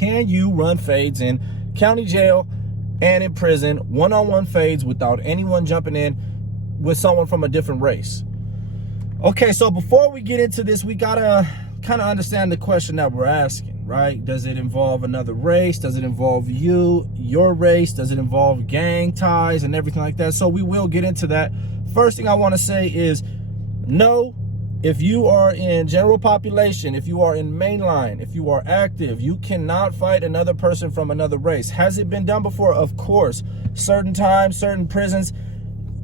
Can you run fades in county jail and in prison, one-on-one fades without anyone jumping in with someone from a different race? Okay, so before we get into this, we gotta kind of understand the question that we're asking, right? Does it involve another race? Does it involve your race? Does it involve gang ties and everything like that? So we will get into that. First thing I want to say is no. If you are in general population, if you are in mainline, if you are active, you cannot fight another person from another race. Has it been done before? Of course. Certain times, certain prisons,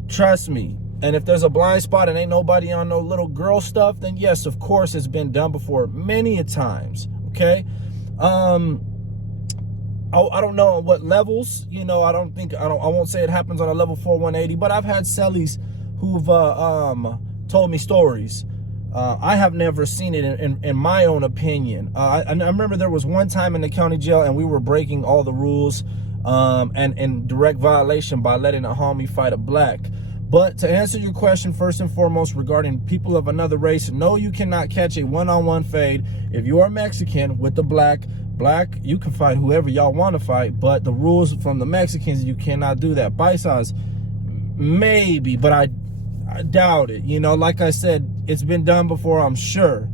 trust me. And if there's a blind spot and ain't nobody on no little girl stuff, then yes, of course, it's been done before many a times, okay? I don't know on what levels, you know, I won't say it happens on a level 4 180, but I've had cellies who've told me stories. I have never seen it in my own opinion. I remember there was one time in the county jail and we were breaking all the rules and in direct violation by letting a homie fight a black. But to answer your question, first and foremost, regarding people of another race, no, you cannot catch a one-on-one fade. If you are Mexican with the black, you can fight whoever y'all want to fight, but the rules from the Mexicans, you cannot do that. Paisas, maybe, but I doubt it. You know, like I said, it's been done before, I'm sure.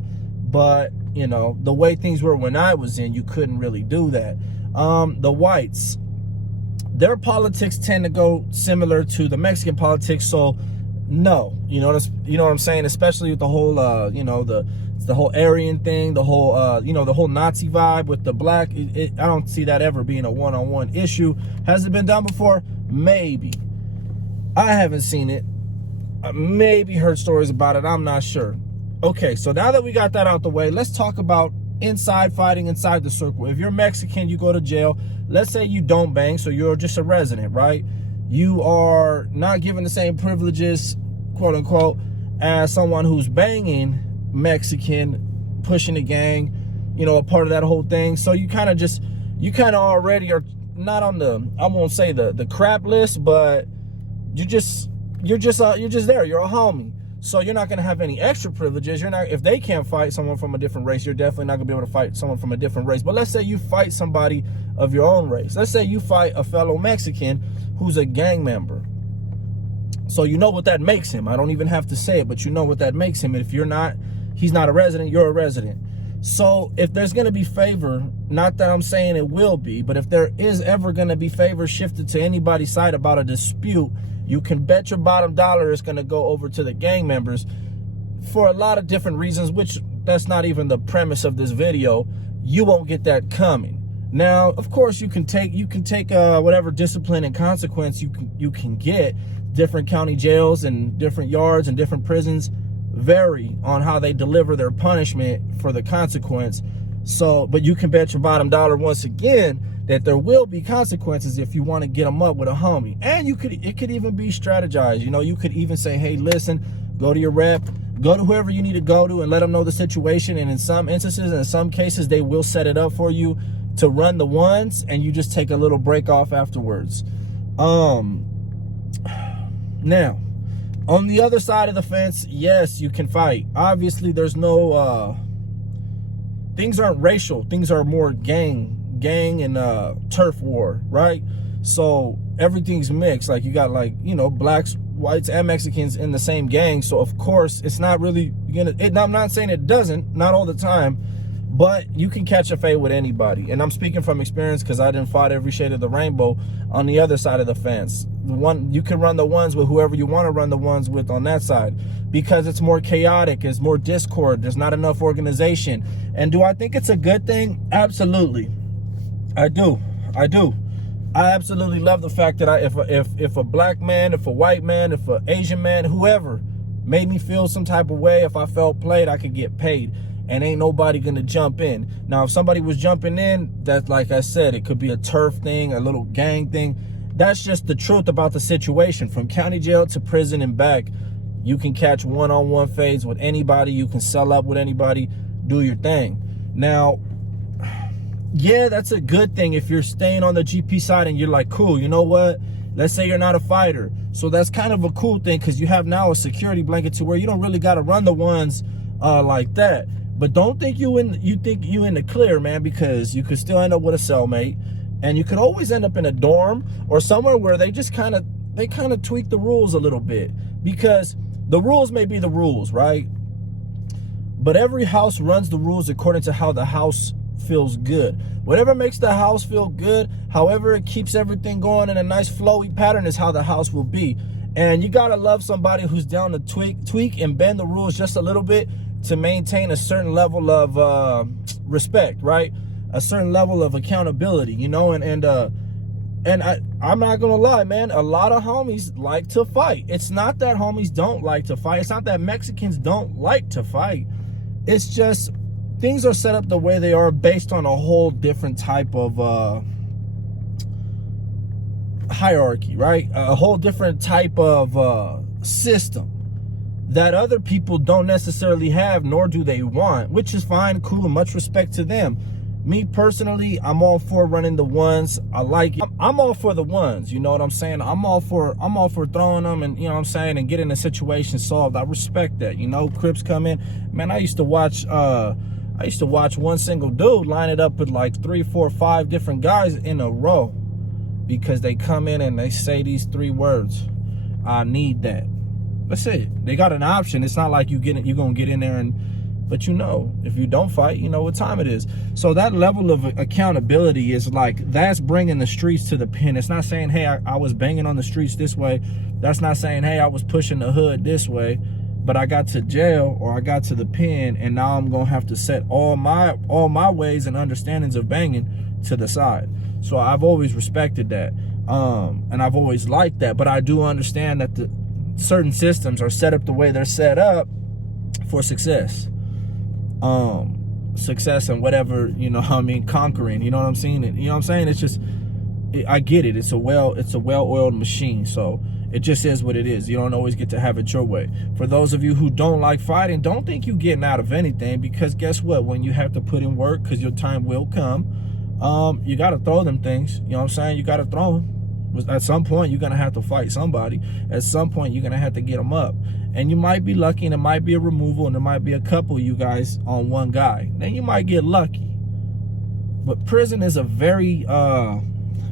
But, you know, the way things were when I was in, you couldn't really do that. The whites, their politics tend to go similar to the Mexican politics, so no, you know what I'm saying, especially with the whole you know, the whole Aryan thing, the whole you know, the whole Nazi vibe with the black. I don't see that ever being a one-on-one issue. Has it been done before? Maybe. I haven't seen it. I maybe heard stories about it. I'm not sure. Okay, so now that we got that out the way, let's talk about inside fighting inside the circle. If you're Mexican, you go to jail. Let's say you don't bang, so you're just a resident, right? You are not given the same privileges, quote unquote, as someone who's banging Mexican, pushing the gang, you know, a part of that whole thing. So you kind of already are not on the, I won't say the crap list, but you're just there. You're a homie. So you're not going to have any extra privileges. If they can't fight someone from a different race, you're definitely not going to be able to fight someone from a different race. But let's say you fight somebody of your own race. Let's say you fight a fellow Mexican who's a gang member. So you know what that makes him. I don't even have to say it, but you know what that makes him. If he's not a resident, you're a resident. So if there's going to be favor, not that I'm saying it will be, but if there is ever going to be favor shifted to anybody's side about a dispute, you can bet your bottom dollar it's going to go over to the gang members for a lot of different reasons, which that's not even the premise of this video. You won't get that coming. Now, of course, you can take whatever discipline and consequence you can get. Different county jails and different yards and different prisons vary on how they deliver their punishment for the consequence. So, but you can bet your bottom dollar once again that there will be consequences if you want to get them up with a homie. And it could even be strategized. You know, you could even say, hey, listen, go to your rep, go to whoever you need to go to and let them know the situation. And in some instances, in some cases, they will set it up for you to run the ones and you just take a little break off afterwards. Now, on the other side of the fence, yes, you can fight. Obviously, there's no, things aren't racial. Things are more gang and turf war, right? So everything's mixed. Like you got, like, you know, blacks, whites, and Mexicans in the same gang. So of course it's not really I'm not saying it doesn't, not all the time, but you can catch a fade with anybody. And I'm speaking from experience because I didn't fight every shade of the rainbow on the other side of the fence. You can run the ones with whoever you want to run the ones with on that side, because it's more chaotic, it's more discord, there's not enough organization. And do I think it's a good thing? Absolutely. I do. I absolutely love the fact that if a black man, if a white man, if an Asian man, whoever made me feel some type of way, if I felt played, I could get paid. And ain't nobody gonna jump in. Now, if somebody was jumping in, that, like I said, it could be a turf thing, a little gang thing. That's just the truth about the situation. From county jail to prison and back, you can catch one-on-one fades with anybody. You can sell up with anybody. Do your thing. Now, yeah, that's a good thing if you're staying on the GP side and you're like, cool, you know what? Let's say you're not a fighter. So that's kind of a cool thing because you have now a security blanket to where you don't really got to run the ones like that. But don't think you in the clear, man, because you could still end up with a cellmate, and you could always end up in a dorm or somewhere where they just kind of tweak the rules a little bit, because the rules may be the rules, right? But every house runs the rules according to how the house feels good. Whatever makes the house feel good, however it keeps everything going in a nice flowy pattern, is how the house will be. And you gotta love somebody who's down to tweak and bend the rules just a little bit to maintain a certain level of respect, right? A certain level of accountability, you know. And I'm not gonna lie, man, a lot of homies like to fight. It's not that homies don't like to fight. It's not that Mexicans don't like to fight. It's just things are set up the way they are based on a whole different type of hierarchy, right? A whole different type of system that other people don't necessarily have, nor do they want, which is fine, cool, and much respect to them. Me personally, I'm all for running the ones. I like it. I'm all for the ones, you know what I'm saying? I'm all for throwing them, and you know what I'm saying, and getting the situation solved. I respect that, you know. Crips come in, man. I used to watch one single dude line it up with like 3, 4, 5 different guys in a row, because they come in and they say these 3 words: I need that. That's it. They got an option. It's not like you're gonna get in there and, but you know, if you don't fight, you know what time it is. So that level of accountability is like, that's bringing the streets to the pen. It's not saying, hey, I was banging on the streets this way. That's not saying, hey, I was pushing the hood this way, but I got to jail or I got to the pen, and now I'm gonna have to set all my ways and understandings of banging to the side. So I've always respected that, and I've always liked that. But I do understand that the certain systems are set up the way they're set up for success. Success and whatever, you know, I mean, conquering, you know what I'm saying? You know what I'm saying? It's just, I get it. It's a well-oiled machine. So it just is what it is. You don't always get to have it your way. For those of you who don't like fighting, don't think you're getting out of anything, because guess what? When you have to put in work, because your time will come, you got to throw them things. You know what I'm saying? You got to throw them. At some point, you're going to have to fight somebody. At some point, you're going to have to get them up. And you might be lucky, and it might be a removal, and there might be a couple of you guys on one guy. Then you might get lucky. But prison is a very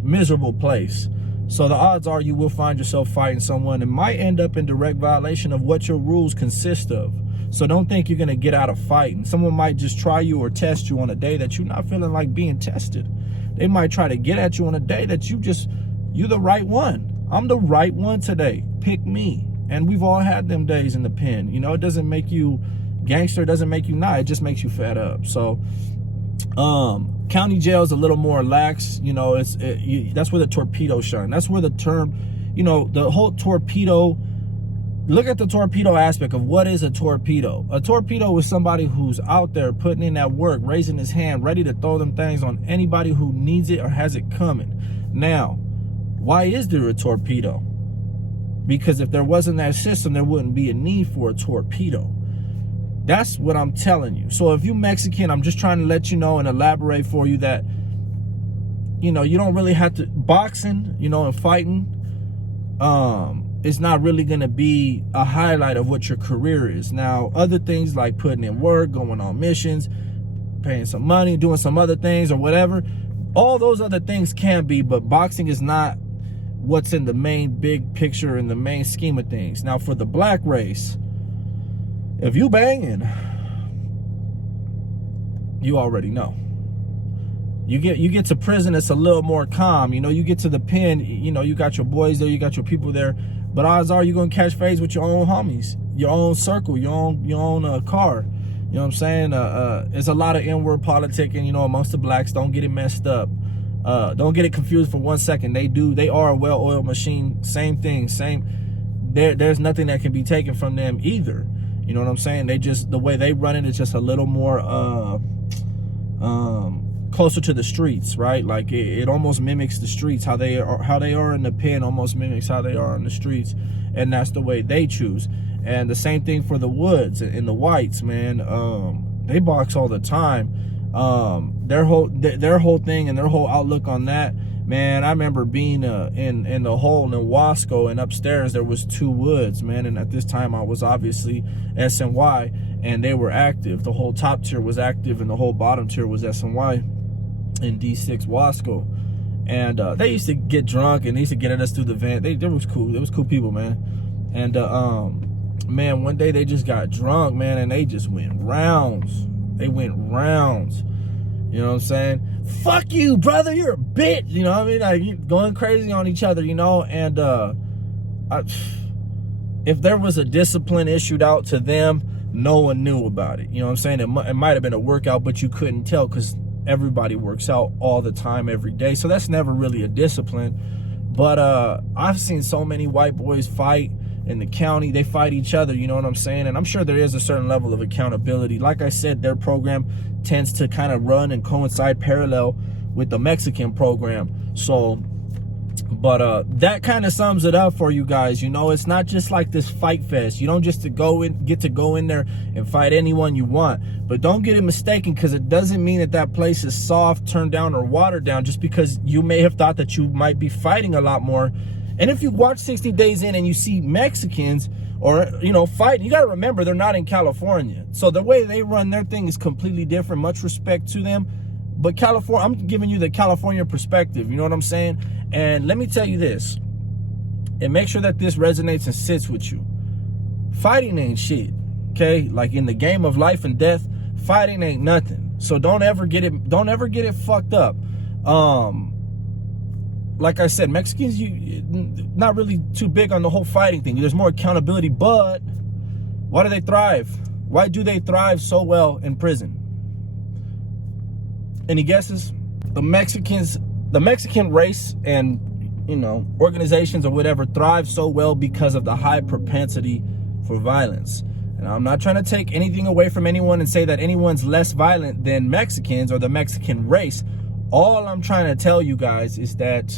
miserable place. So the odds are you will find yourself fighting someone and might end up in direct violation of what your rules consist of. So don't think you're going to get out of fighting. Someone might just try you or test you on a day that you're not feeling like being tested. They might try to get at you on a day that you're the right one. I'm the right one today. Pick me. And we've all had them days in the pen. You know, it doesn't make you gangster. It doesn't make you not. It just makes you fed up. So, county jail is a little more lax. You know, that's where the torpedo shine. That's where the term, you know, the whole torpedo. Look at the torpedo aspect of what is a torpedo. A torpedo is somebody who's out there putting in that work, raising his hand, ready to throw them things on anybody who needs it or has it coming. Now, why is there a torpedo? Because if there wasn't that system, there wouldn't be a need for a torpedo. That's what I'm telling you. So if you're Mexican, I'm just trying to let you know and elaborate for you that, you know, you don't really have to, boxing, you know, and fighting, it's not really going to be a highlight of what your career is. Now, other things like putting in work, going on missions, paying some money, doing some other things or whatever, all those other things can be, but boxing is not what's in the main big picture, in the main scheme of things. Now, for the black race, if you banging, you already know. You get to prison, it's a little more calm. You know, you get to the pen, you know, you got your boys there, you got your people there, but odds are you're gonna catch phase with your own homies, your own circle, your own car. You know what I'm saying? There's a lot of inward politicking, you know, amongst the blacks. Don't get it messed up. Don't get it confused for 1 second. They are a well-oiled machine. Same thing. There's nothing that can be taken from them either. You know what I'm saying? The way they run it is just a little more closer to the streets, right? Like it almost mimics the streets. How they are in the pen almost mimics how they are in the streets, and that's the way they choose. And the same thing for the woods and the whites, man. They box all the time. Their whole thing and their whole outlook on that Man, I remember being in the hole in Wasco, and upstairs there was 2 woods, man. And at this time I was obviously SNY, and they were active. The whole top tier was active, and the whole bottom tier was SNY in D6 Wasco. And they used to get drunk, and they used to get at us through the vent. They was cool. It was cool people, man. And man, one day they just got drunk, man, and they just went rounds. They went rounds. You know what I'm saying? Fuck you, brother, you're a bitch. You know what I mean? Like, going crazy on each other, you know? And if there was a discipline issued out to them, no one knew about it. You know what I'm saying? It might have been a workout, but you couldn't tell because everybody works out all the time, every day. So that's never really a discipline. But I've seen so many white boys fight in the county. They fight each other, you know what I'm saying? And I'm sure there is a certain level of accountability. Like I said, their program tends to kind of run and coincide parallel with the Mexican program. So, but that kind of sums it up for you guys. You know, it's not just like this fight fest. You don't just get to go in there and fight anyone you want. But don't get it mistaken, because it doesn't mean that that place is soft, turned down, or watered down just because you may have thought that you might be fighting a lot more. And if you watch 60 Days In and you see Mexicans or, you know, fighting, you got to remember they're not in California. So the way they run their thing is completely different. Much respect to them. But California, I'm giving you the California perspective. You know what I'm saying? And let me tell you this, and make sure that this resonates and sits with you. Fighting ain't shit, okay? Like, in the game of life and death, fighting ain't nothing. So don't ever get it fucked up. Like I said, Mexicans, not really too big on the whole fighting thing. There's more accountability, but why do they thrive? Why do they thrive so well in prison? Any guesses? The Mexican race and, you know, organizations or whatever thrive so well because of the high propensity for violence. And I'm not trying to take anything away from anyone and say that anyone's less violent than Mexicans or the Mexican race. All I'm trying to tell you guys is that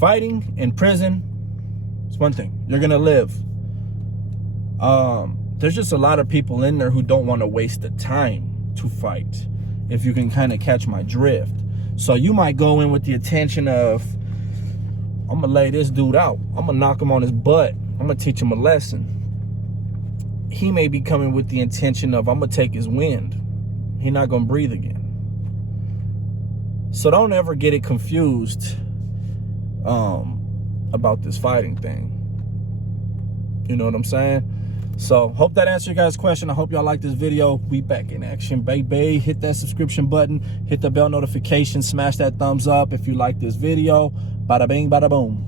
fighting in prison is one thing. You're gonna live. There's just a lot of people in there who don't want to waste the time to fight, if you can kind of catch my drift. So you might go in with the intention of, I'm gonna lay this dude out. I'm gonna knock him on his butt. I'm gonna teach him a lesson. He may be coming with the intention of, I'm gonna take his wind. He's not gonna breathe again. So don't ever get it confused about this fighting thing. You know what I'm saying? So hope that answered your guys' question. I hope y'all like this video. We back in action, baby. Hit that subscription button, hit the bell notification, smash that thumbs up if you like this video. Bada bing, bada boom.